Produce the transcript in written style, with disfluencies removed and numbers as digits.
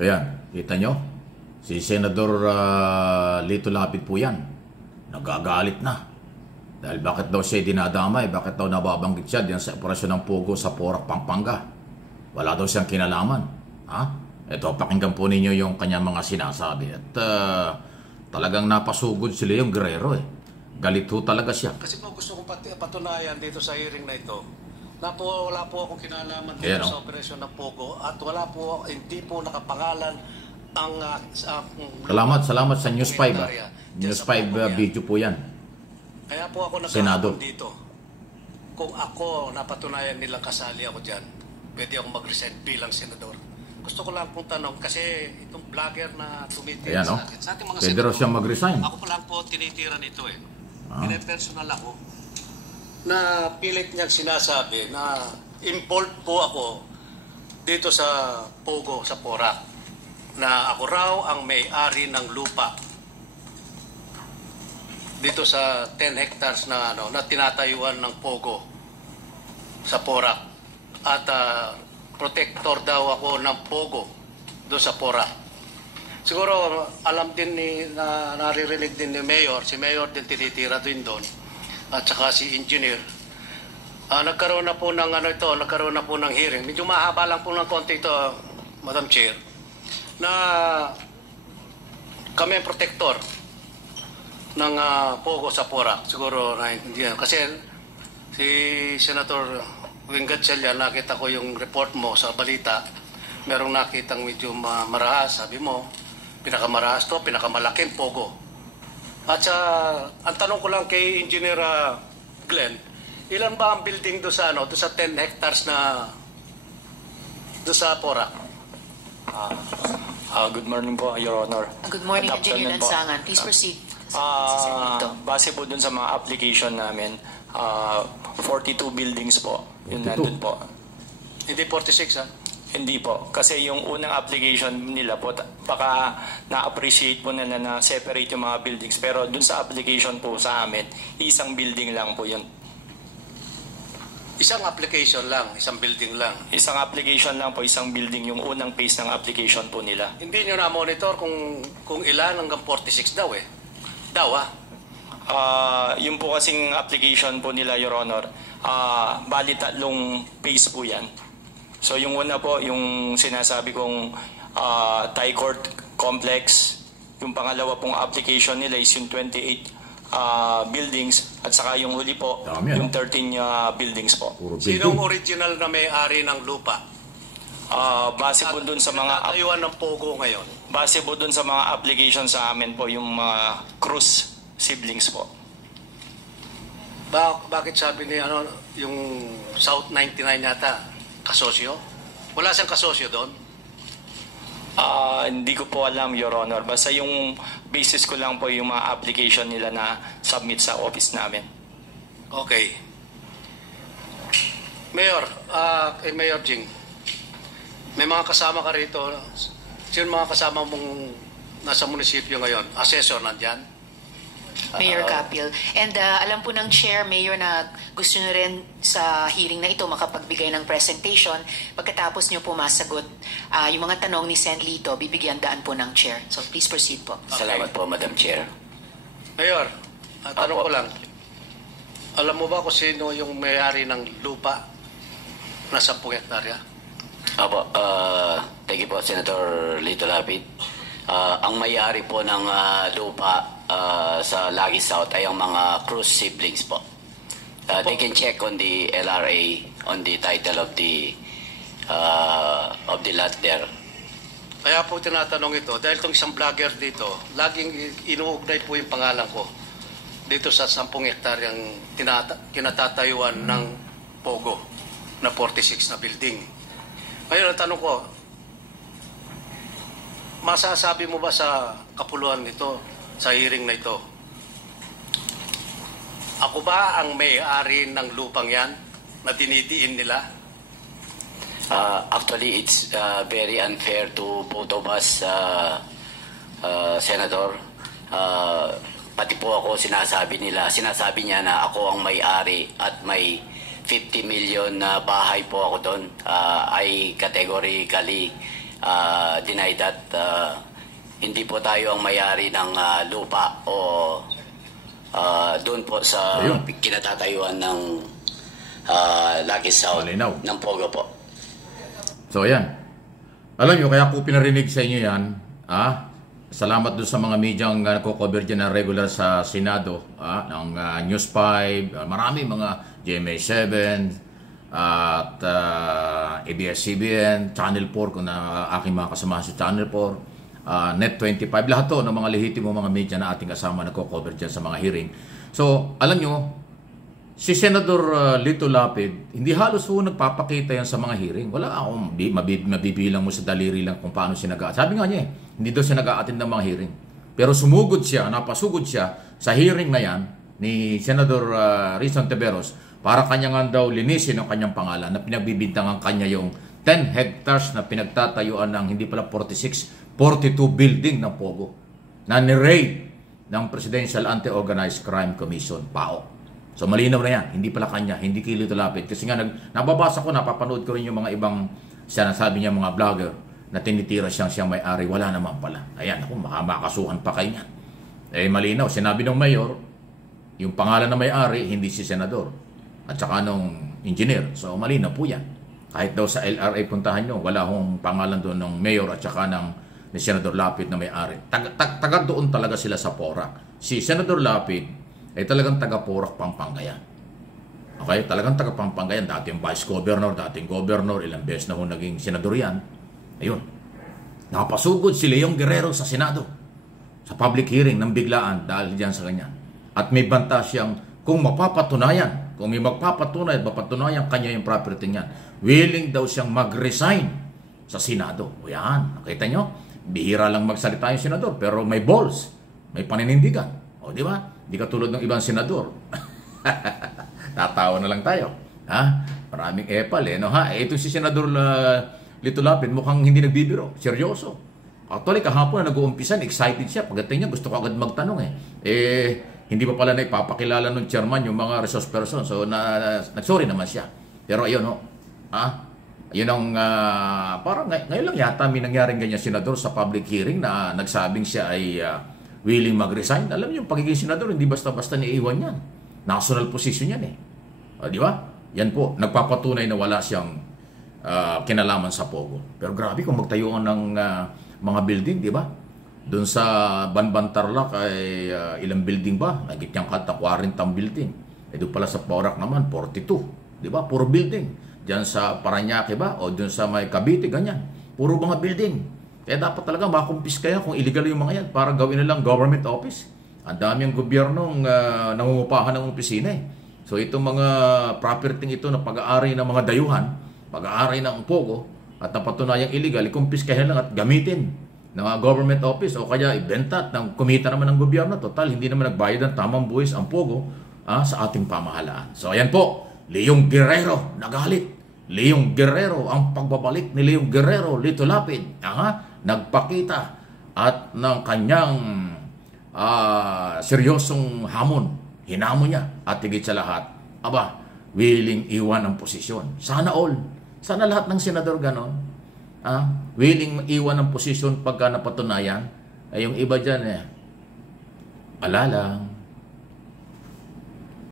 Ayan, kita nyo? Si Senador Lito Lapid po yan. Nagagalit na. Dahil bakit daw siya dinadamay? Bakit daw nababanggit siya diyan sa operasyon ng Pogo sa Porac, Pampanga? Wala daw siyang kinalaman. Ha? Ito, pakinggan po ninyo yung kanyang mga sinasabi. At talagang napasugod si Leong Guerrero eh. Galit ho talaga siya. Kasi po gusto kong patunayan dito sa hearing na ito na wala po akong kinalaman dito Ayan, sa operasyon ng Pogo at wala po, hindi po nakapangalan ang Salamat sa News 5. News 5 video po yan. Kaya po ako Senado dito. Kung ako napatunayan nilang kasali ako dyan, pwede akong mag-resign bilang senador. Gusto ko lang pong tanong kasi itong vlogger na tumitira sa akin. Sa ating mga pwede raw siyang mag-resign. Ako pa lang po tinitira nito eh. Personal ako na pilit niyang sinasabi na involved po ako dito sa Pogo, sa Porac, na ako raw ang may-ari ng lupa dito sa 10 hectares na na tinatayuan ng Pogo sa Porac at protector daw ako ng Pogo doon sa Porac. Siguro alam din naririnig din ni Mayor, si Mayor din tinitira din doon at saka si Engineer. Nagkaroon na po ng nagkaroon na po ng hearing. Medyo mahaba lang po ng konti ito, Madam Chair, na kami ang protector ng Pogo sa Porac. Siguro naintindihan. Kasi si Senator Wing Gatchalian, nakita ko yung report mo sa balita. Merong nakitang medyo marahas. Sabi mo, pinakamarahas to, pinakamalaking Pogo. At ang tanong ko lang kay Engineer Glenn, ilan ba ang building do sa do sa 10 hectares na do sa Porac? Good morning po, Your Honor. Good morning, Engineer Lansangan. Please proceed. Base po dun sa mga application namin, 42 buildings po. Yun nandun po. Hindi 46 ha? Hindi po. Kasi yung unang application nila po, baka na-appreciate po nila na separate yung mga buildings. Pero dun sa application po sa amin, isang building lang po yun. Isang application lang, isang building lang. Isang application lang po, isang building yung unang phase ng application po nila. Hindi nyo na-monitor kung ilan hanggang 46 daw eh. Yung po kasing application po nila, Your Honor, bali tatlong phase po yan. So yung una po, yung sinasabi kong Thai Court Complex. Yung pangalawa pong application nila is yung 28 buildings. At saka yung huli po, yung 13 buildings po. Sinong original na may-ari ng lupa? Base po dun sa mga tayuan ng Pogo ngayon. Base po dun sa mga application sa amin po, yung mga Cruz siblings po. Bakit sabi ni yung South 99 yata? Kasosyo? Wala siyang kasosyo doon? Hindi ko po alam, Your Honor. Basta yung basis ko lang po yung mga application nila na submit sa office namin. Okay. Mayor, Mayor Jing, may mga kasama ka rito. Sino mga kasama mong nasa munisipyo ngayon? Assessor nandyan? Mayor Capil. And alam po ng Chair, Mayor, na gusto nyo rin sa hearing na ito makapagbigay ng presentation. Pagkatapos nyo po masagot yung mga tanong ni Sen. Lito, bibigyan daan po ng Chair. So please proceed po. Okay. Salamat po, Madam Chair. Mayor, tanong ko lang. Alam mo ba kung sino yung may-ari ng lupa na 10 hektarya? Apo, thank you po, Senator Lito Lapid. Ang may-ari po ng lupa sa Lagi South ay ang mga Cruz siblings po. They can check on the LRA on the title of the lot there. Kaya po tinatanong ito, dahil itong isang vlogger dito, laging inuugnay po yung pangalan ko dito sa 10 hektaryang kinatatayuan ng Pogo na 46 na building. Ngayon, ang tanong ko, masasabi mo ba sa kapuluan nito, sa hearing na ito, ako ba ang may-ari ng lupang yan na dinidiin nila? Actually, it's very unfair to both of us, Senator. Pati po ako sinasabi niya na ako ang may-ari at may 50 million na bahay po ako doon. I categorically deny that hindi po tayo ang may-ari ng lupa o doon po sa Ayun. kinatatayuan ng Lucky South Malinaw. ng Pogo po. So, ayan. Alam nyo, kaya ko pinarinig sa inyo yan, salamat doon sa mga medyang nako-cover dyan na regular sa Senado, ng News 5, marami mga GMA7, at ABS-CBN, Channel 4, kung na aking mga kasama sa Channel 4, Net25, lahat to ng mga lehitimo mga media na ating kasama nako-cover dyan sa mga hearing. So, alam nyo, si Senador Lito Lapid, hindi halos po nagpapakita yan sa mga hearing. Wala akong mabibilang mo sa daliri lang kung paano siya nag-a-attend. Sabi nga niya hindi daw siya nag-a-attend ng mga hearing. Pero napasugod siya sa hearing na yan ni Senador Rizon Tiveros para kanya nga daw linisin ang kanyang pangalan na pinagbibintangan kanya yung 10 hectares na pinagtatayuan ng hindi pala 46, 42 building ng Pogo na ni-raid ng Presidential Anti-Organized Crime Commission, PAO. So malinaw na yan, hindi pala kanya, hindi kay Lito Lapid. Kasi nga nababasa ko, napapanood ko rin yung mga ibang sinasabi niya mga vlogger na tinitira siyang may-ari, wala naman pala. Ayan, ako, makakasuhan pa kayo niyan. Malinaw, sinabi ng mayor, yung pangalan na may-ari, hindi si senador. At saka nung engineer. So malinaw po yan. Kahit daw sa LRA puntahan nyo, wala hong pangalan doon ng mayor at saka ni Senador Lapid na may-ari. Taga doon talaga sila sa Porac. Si Senador Lapid ay talagang taga-Porac, Pampanga. Okay? Talagang taga-Pampanga. Dating vice governor, dating governor, ilang beses na naging senador yan. Ayun. Nakapasugod si Leong Guerrero sa Senado sa public hearing ng biglaan dahil diyan sa kanya. At may banta siyang kung may mapapatunayan kanya yung property niyan, willing daw siyang mag-resign sa Senado. O yan, nakita nyo? Bihira lang magsalita yung senador, pero may balls, may paninindigan. O di ba? Di katulad ng ibang senador. Tatawa na lang tayo. Maraming epal no? Ito si Senador Lito Lapid, mukhang hindi nagbibiro. Seryoso. Actually, kahapon na nag-uumpisan, excited siya. Pagdating niya, gusto ko agad magtanong hindi pa pala na ipapakilala ng chairman yung mga resource person. So, nag-sorry naman siya. Pero ayun, yun ang, parang ngayon lang yata may nangyaring ganyan senador sa public hearing na nagsabing siya ay willing mag-resign. Alam niyo, yung pagiging senador, hindi basta-basta niiwan yan. National position yan di ba? Yan po, nagpapatunay na wala siyang kinalaman sa Pogo. Pero grabe kung magtayuan ng mga building, di ba? Doon sa Banban Tarlac ay ilang building ba? Nagit niyang kata 40 building. Doon pala sa Porac naman, 42. Di ba? Puro building. Diyan sa Parañaque ba? O doon sa may Cavite, ganyan. Puro mga building. Kaya dapat talaga makumpis kaya kung illegal yung mga yan para gawin nilang government office. Ang dami ang gobyernong nangungupahan ng opisina So itong mga property ito na pag-aari ng mga dayuhan, pag-aari ng Pogo, at napatunayang illegal, ikumpis kaya lang at gamitin ng government office o kaya ibenta at kumita naman ng gobyerno. Total, hindi naman nagbayad ng tamang buwis ang Pogo sa ating pamahalaan. So ayan po, Leong Guerrero nagalit. Leong Guerrero, ang pagbabalik ni Leong Guerrero, Lito Lapid, nagpakita at ng kanyang seryosong hamon. Hinamon niya at higit sa lahat, willing iwan ang posisyon. Sana all. Sana lahat ng senador ganon. Willing iwan ang posisyon pagka napatunayan. Yung iba dyan, alalang.